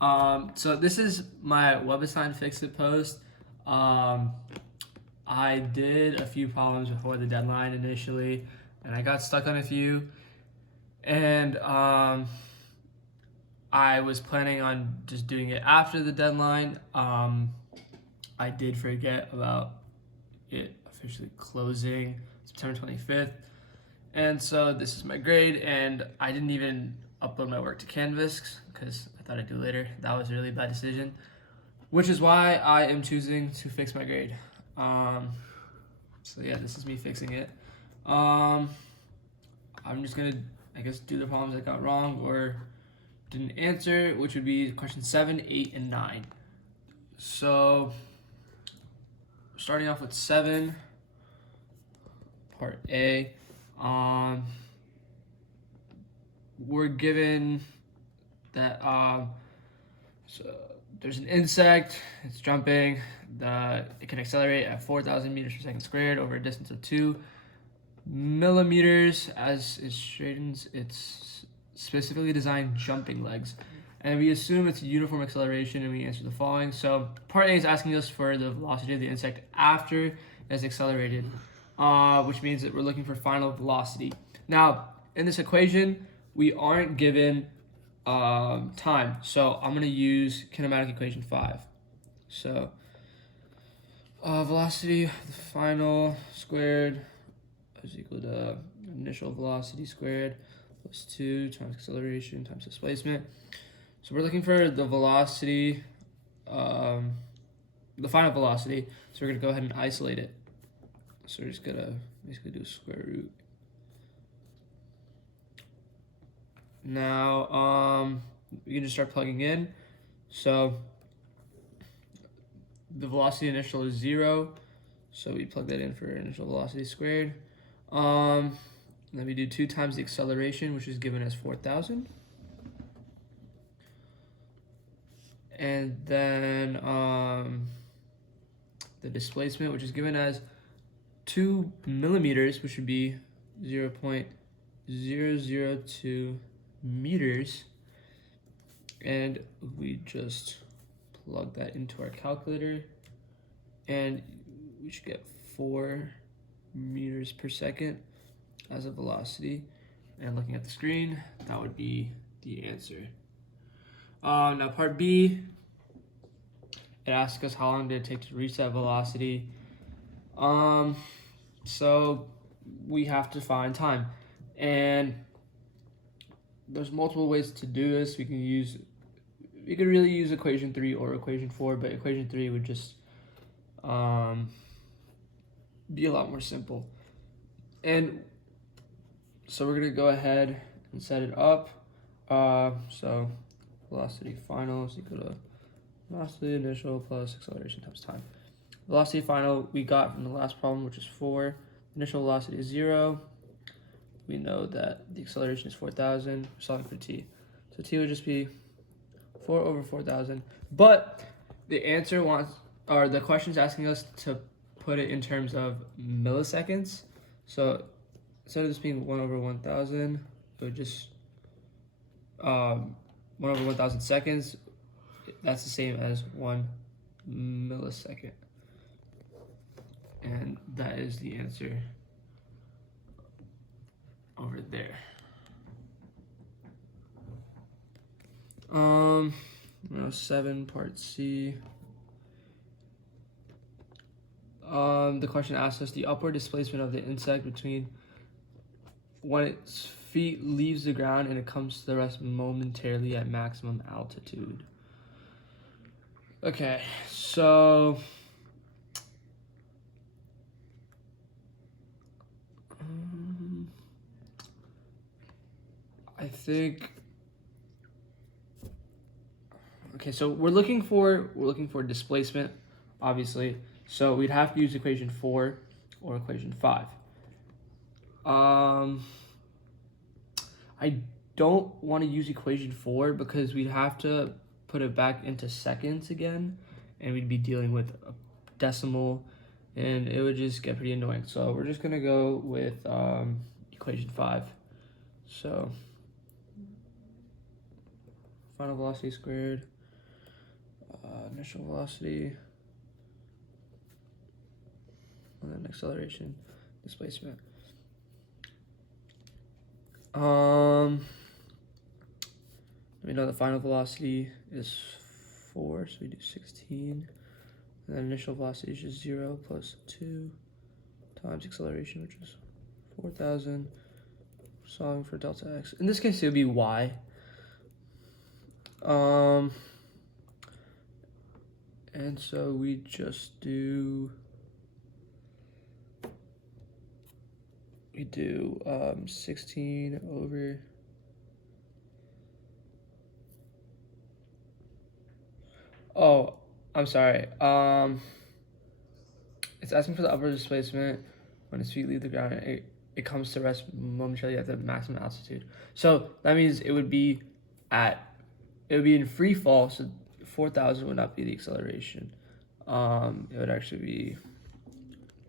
So this is my WebAssign Fix-It post. Um, I did a few problems before the deadline initially, and I got stuck on a few. And I was planning on just doing it after the deadline. I did forget about it officially closing September 25th. And so this is my grade, and I didn't even upload my work to Canvas because I thought I'd do it later. That was a really bad decision, which is why I am choosing to fix my grade. So yeah, this is me fixing it. I'm just gonna, I guess, do the problems I got wrong or didn't answer, which would be question 7, 8, and 9. So starting off with 7, part A. We're given that so there's an insect, it's jumping, it can accelerate at 4,000 meters per second squared over a distance of 2 millimeters as it straightens its specifically designed jumping legs. And we assume it's a uniform acceleration, and we answer the following. So part A is asking us for the velocity of the insect after it has accelerated, which means that we're looking for final velocity. Now, in this equation, we aren't given time, so I'm going to use kinematic equation 5. So velocity, the final squared is equal to initial velocity squared plus 2 times acceleration times displacement. So we're looking for the velocity, the final velocity. So we're going to go ahead and isolate it. So we're just going to basically do square root. Now, we can just start plugging in. So the velocity initial is 0. So we plug that in for initial velocity squared. Then we do 2 times the acceleration, which is given as 4,000. And then the displacement, which is given as 2 millimeters, which would be 0.002 meters. And we just plug that into our calculator, and we should get 4 meters per second as a velocity. And looking at the screen, that would be the answer. Now part B, it asks us how long did it take to reach that velocity. So we have to find time, and there's multiple ways to do this. We could really use equation 3 or equation 4, but equation 3 would just be a lot more simple. And so we're gonna go ahead and set it up. So velocity final is equal to velocity initial plus acceleration times time. Velocity final we got from the last problem, which is 4. Initial velocity is 0. We know that the acceleration is 4,000. We're solving for t. So t would just be 4 over 4,000. But the answer the question is asking us to put it in terms of milliseconds. So instead of this being 1 over 1,000, it would just 1 over 1,000 seconds. That's the same as 1 millisecond. And that is the answer over there. Now 7, part C. The question asks us the upward displacement of the insect between when its feet leaves the ground and it comes to the rest momentarily at maximum altitude. Okay, so I think so we're looking for displacement, obviously. So we'd have to use equation 4 or equation 5. I don't want to use equation 4 because we'd have to put it back into seconds again, and we'd be dealing with a decimal, and it would just get pretty annoying. So we're just gonna go with equation 5. So final velocity squared initial velocity, and then acceleration, displacement. We know the final velocity is 4, so we do 16. And then initial velocity is just 0 plus 2 times acceleration, which is 4,000. Solving for delta x. In this case, it would be y. And so we just do 16 over I'm sorry. It's asking for the upper displacement when its feet leave the ground. It comes to rest momentarily at the maximum altitude. So that means it would be in free fall, so 4,000 would not be the acceleration. It would actually be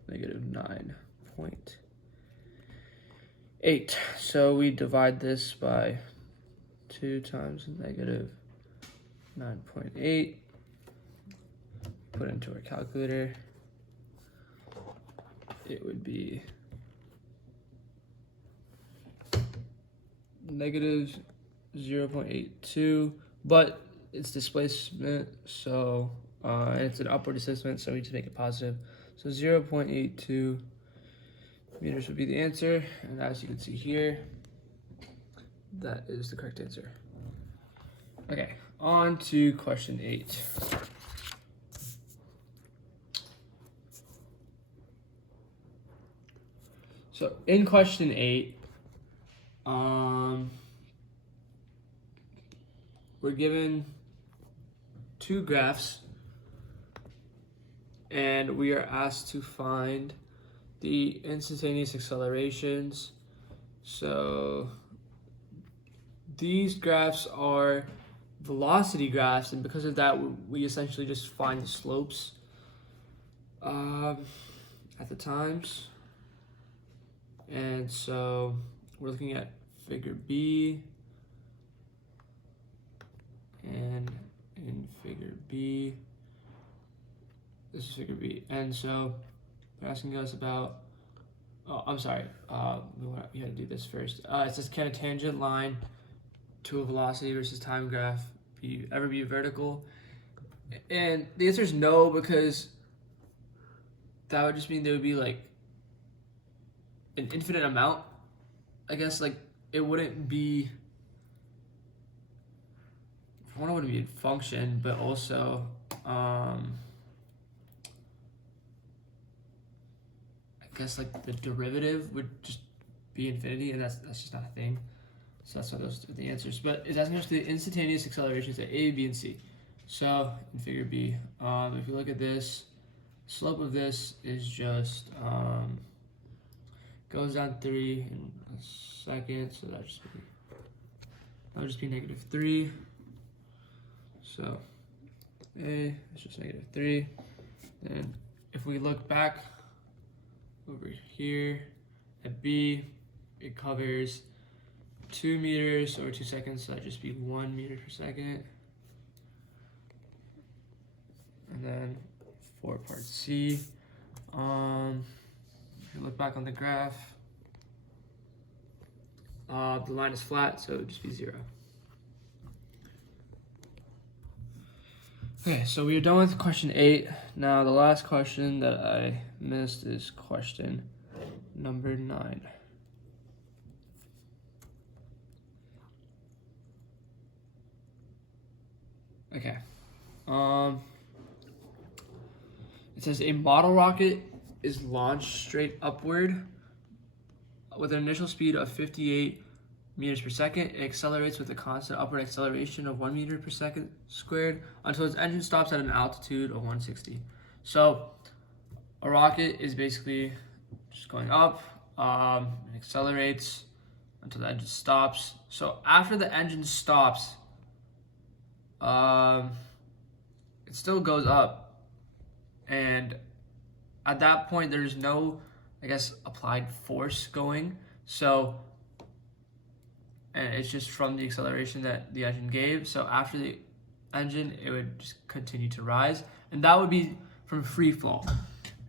negative 9.8. So we divide this by 2 times negative 9.8. Put it into our calculator. It would be negative 0.82, but it's displacement, so it's an upward displacement, so we need to make it positive. So 0.82 meters would be the answer, and as you can see here, that is the correct answer. Okay, on to question 8. So in question 8, we're given 2 graphs, and we are asked to find the instantaneous accelerations. So these graphs are velocity graphs, and because of that, we essentially just find the slopes at the times. And so we're looking at figure B, and in figure B, this is figure B, and so they're asking us about, we had to do this first. It says, can a tangent line to a velocity versus time graph ever be vertical? And the answer is no, because that would just mean there would be like an infinite amount. I guess like it wouldn't be, I don't know, would be a function, but also I guess like the derivative would just be infinity, and that's just not a thing. So that's why those are the answers. But it's asking us the instantaneous accelerations at A, B, and C. So in figure B, if you look at this, slope of this is just goes down 3 in a second, so that would just be negative 3. So A is just negative 3. And if we look back over here at B, it covers 2 meters over 2 seconds, so that'd just be 1 meter per second. And then for part C, if you look back on the graph, the line is flat, so it would just be 0. Okay, so we are done with question 8. Now the last question that I missed is question number 9. Okay. It says a model rocket is launched straight upward with an initial speed of 58 meters per second. It accelerates with a constant upward acceleration of 1 meter per second squared until its engine stops at an altitude of 160. So a rocket is basically just going up, and accelerates until the engine stops. So after the engine stops, it still goes up, and at that point there's no, I guess, applied force going, so, and it's just from the acceleration that the engine gave. So after the engine, it would just continue to rise, and that would be from free fall.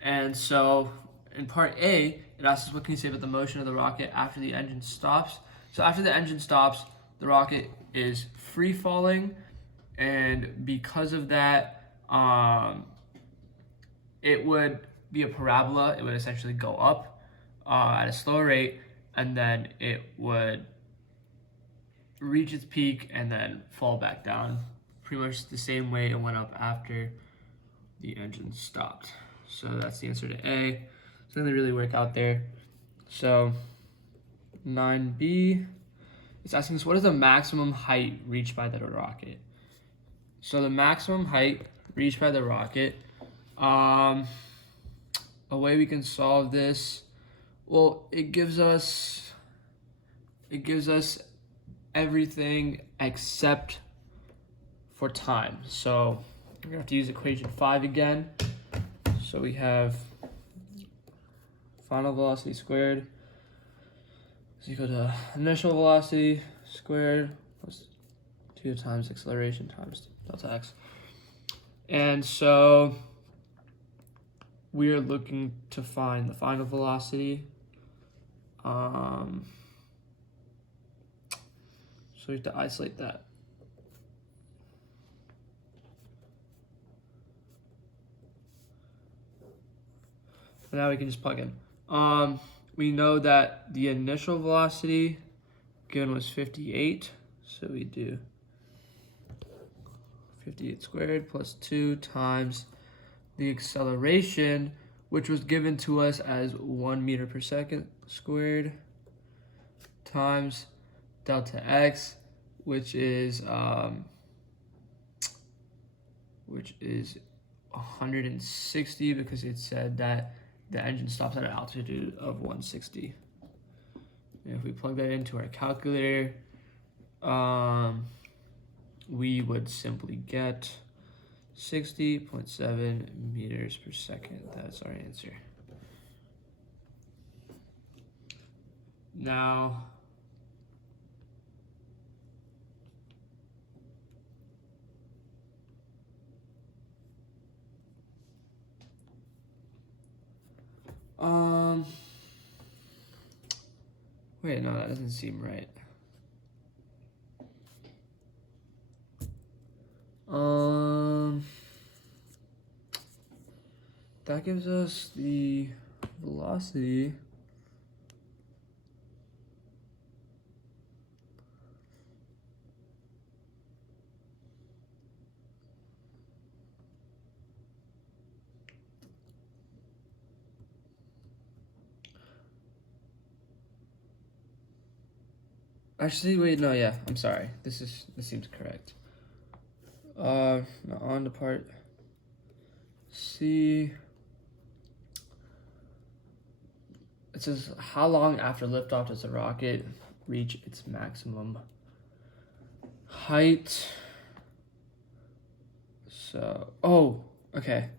And so in part A, it asks us what can you say about the motion of the rocket after the engine stops. So after the engine stops, the rocket is free falling, and because of that, it would be a parabola. It would essentially go up at a slower rate, and then it would reach its peak and then fall back down pretty much the same way it went up after the engine stopped. So that's the answer to A. It's going to really work out there. So 9B, it's asking us what is the maximum height reached by the rocket. So the maximum height reached by the rocket, a way we can solve this, well, it gives us everything except for time. So we're gonna have to use equation 5 again. So we have final velocity squared is equal to initial velocity squared plus 2 times acceleration times delta x. And so we are looking to find the final velocity. So we have to isolate that. And now we can just plug in. We know that the initial velocity given was 58. So we do 58 squared plus 2 times the acceleration, which was given to us as 1 meter per second squared, times delta x, which is 160, because it said that the engine stops at an altitude of 160. And if we plug that into our calculator, we would simply get 60.7 meters per second. That's our answer. Now, wait, no, that doesn't seem right. That gives us the velocity. Actually, wait, no, yeah, I'm sorry. This seems correct. Now on to part C. It says, how long after liftoff does the rocket reach its maximum height? So, oh, okay.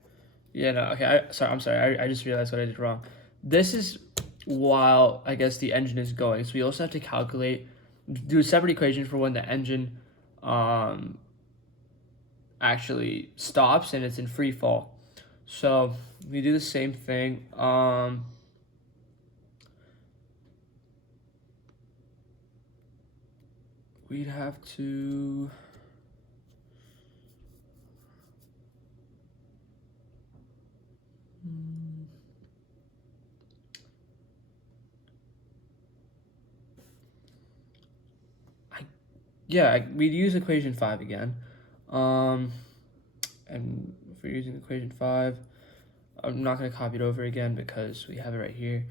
Yeah, no, okay, I'm sorry, I just realized what I did wrong. This is while, I guess, the engine is going. So we also have to do a separate equation for when the engine actually stops and it's in free fall. So we do the same thing. We'd have to we'd use equation 5 again. And if we're using equation 5, I'm not going to copy it over again because we have it right here.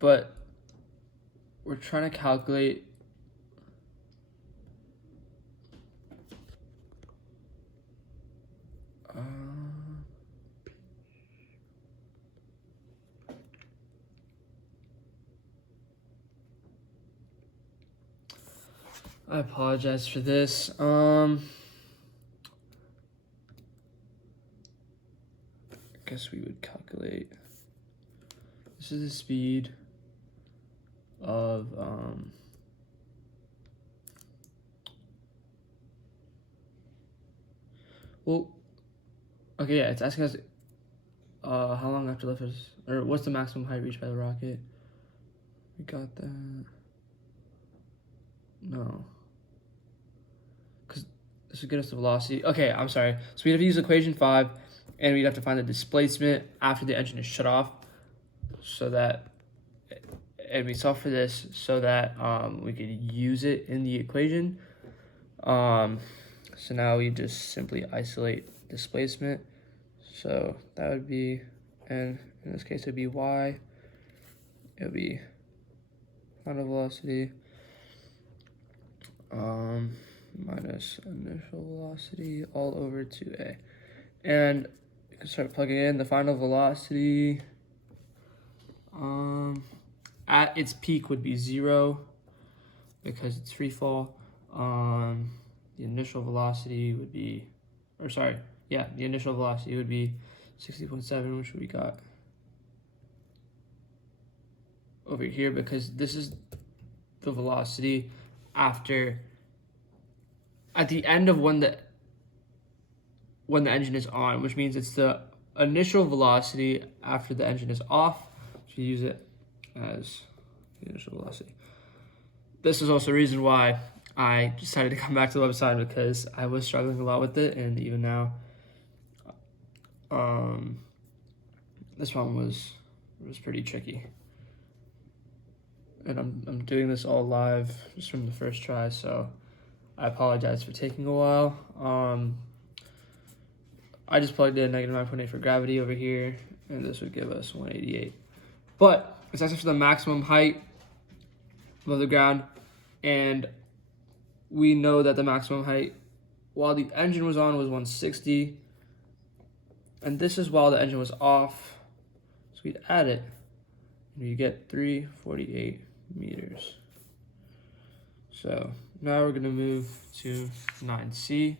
But we're trying to calculate I apologize for this. I guess we would calculate. This is the speed of Well, okay, yeah, it's asking us how long after lift is, or what's the maximum height reached by the rocket? We got that. No. Because this would get us the velocity. Okay, I'm sorry. So we'd have to use equation 5, and we'd have to find the displacement after the engine is shut off, so that, and we solve for this so that we could use it in the equation. So now we just simply isolate displacement. So that would be, and in this case it would be y. It would be final velocity minus initial velocity all over 2a. And you can start plugging in the final velocity. At its peak would be 0 because it's free fall. The initial velocity would be, the initial velocity would be 60.7, which we got over here, because this is the velocity at the end of when the engine is on, which means it's the initial velocity after the engine is off. So you use it as the initial velocity. This is also a reason why I decided to come back to the website, because I was struggling a lot with it, and even now, this one was pretty tricky. And I'm doing this all live just from the first try, so I apologize for taking a while. I just plugged in -9.8 for gravity over here, and this would give us 188. But it's actually for the maximum height above the ground, and we know that the maximum height while the engine was on was 160, and this is while the engine was off. So we'd add it, and you get 348 meters. So now we're gonna move to 9C.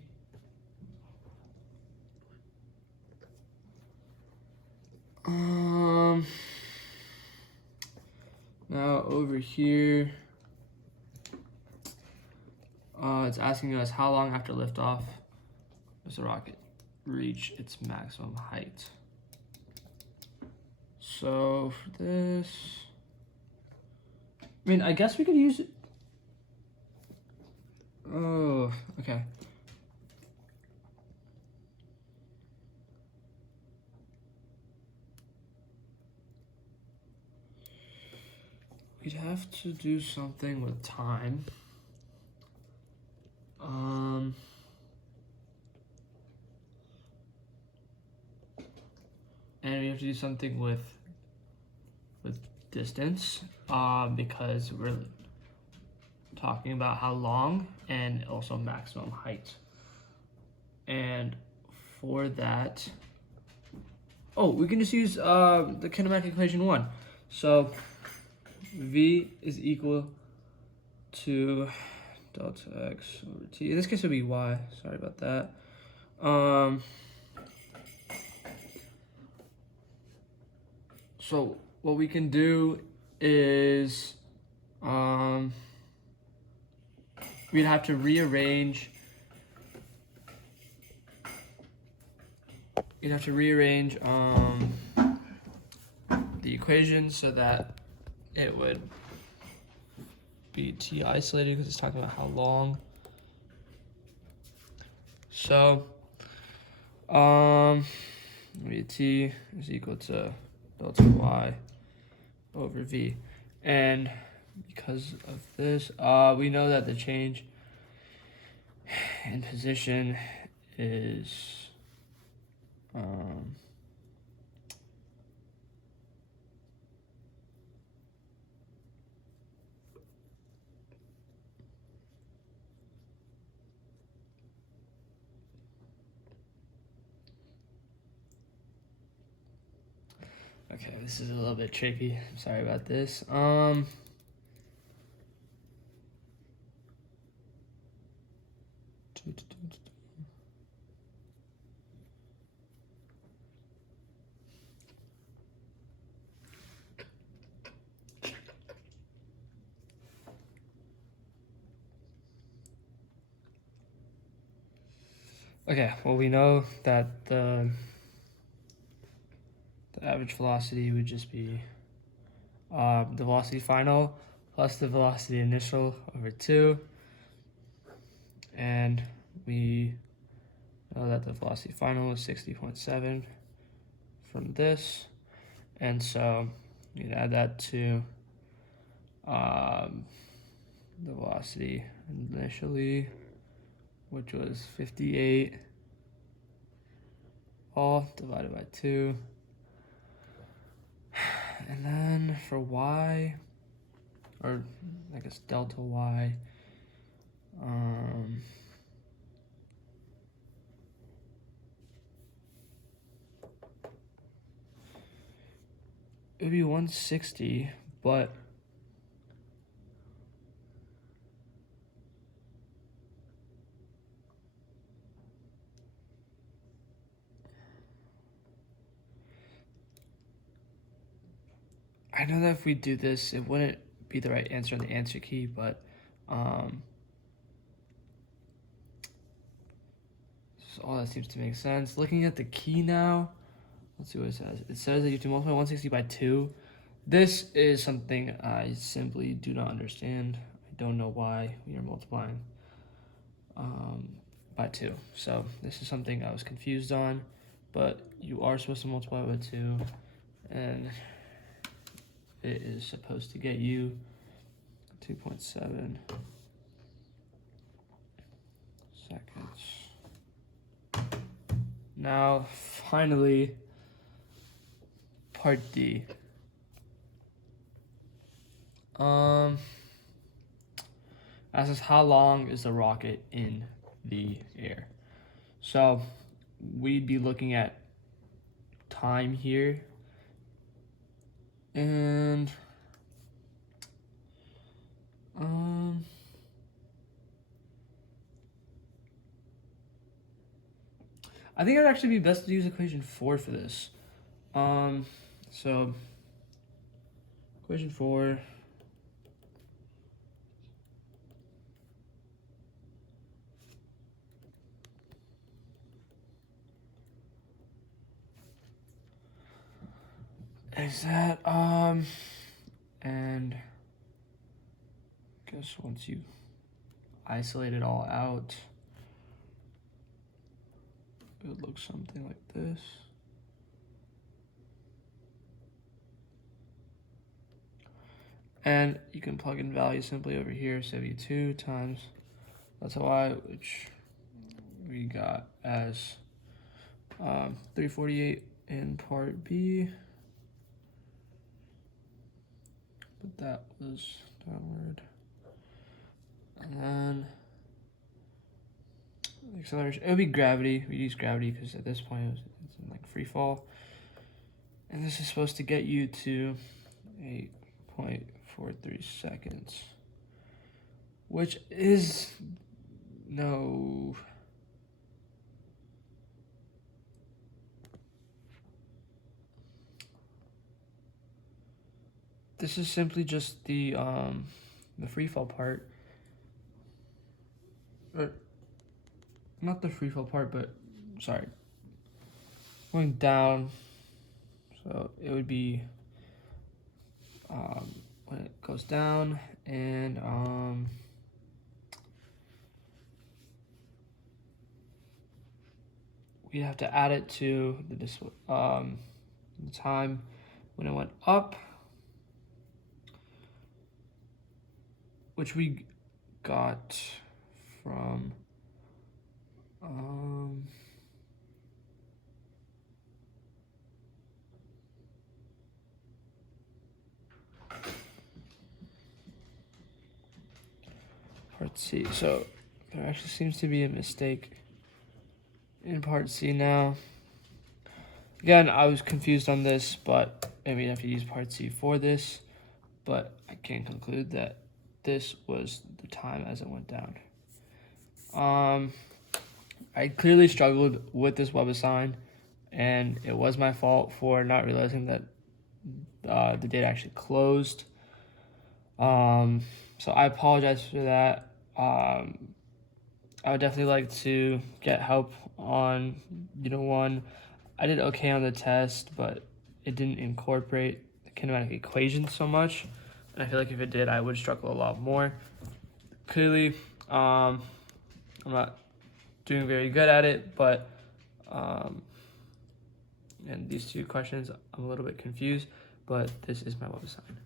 Now over here, it's asking us how long after liftoff does the rocket reach its maximum height. So for this, I mean, I guess we could use it. Oh, okay. We'd have to do something with time. And we have to do something with distance, because we're talking about how long and also maximum height. And for that, we can just use the kinematic equation 1. So V is equal to delta x over t. In this case, it would be y. Sorry about that. So what we can do is we'd have to rearrange. You'd have to rearrange the equation so that it would be t isolated, because it's talking about how long. So t is equal to delta y over v, and because of this, we know that the change in position is okay, this is a little bit tricky. I'm sorry about this. Okay, well, we know that the average velocity would just be the velocity final plus the velocity initial over 2. And we know that the velocity final is 60.7 from this. And so you'd add that to the velocity initially, which was 58, all divided by 2. And then for y, or I guess delta y, it would be 160, but I know that if we do this, it wouldn't be the right answer on the answer key, but so all that seems to make sense. Looking at the key now, let's see what it says. It says that you have to multiply 160 by 2. This is something I simply do not understand. I don't know why we are multiplying by 2. So this is something I was confused on, but you are supposed to multiply by 2, and it is supposed to get you 2.7 seconds. Now, finally, part D. Asks how long is the rocket in the air? So we'd be looking at time here, and I think it'd actually be best to use equation 4 for this. So equation 4 is that and I guess once you isolate it all out, it would look something like this. And you can plug in values simply over here, 72 times delta y, which we got as 348 in part B. But that was downward. And then acceleration, it would be gravity. We use gravity because at this point it's in like free fall. And this is supposed to get you to 8.43 seconds, which is no. This is simply just the free fall part. Or not the free fall part, but sorry. Going down. So it would be when it goes down, and we have to add it to the time when it went up, which we got from part C. So there actually seems to be a mistake in part C now. Again, I was confused on this, but maybe I have to use part C for this, but I can conclude that this was the time as it went down. I clearly struggled with this WebAssign, and it was my fault for not realizing that the date actually closed. So I apologize for that. I would definitely like to get help on Unit 1. I did okay on the test, but it didn't incorporate the kinematic equation so much. And I feel like if it did, I would struggle a lot more. Clearly, I'm not doing very good at it, but and these two questions, I'm a little bit confused, but this is my web assignment.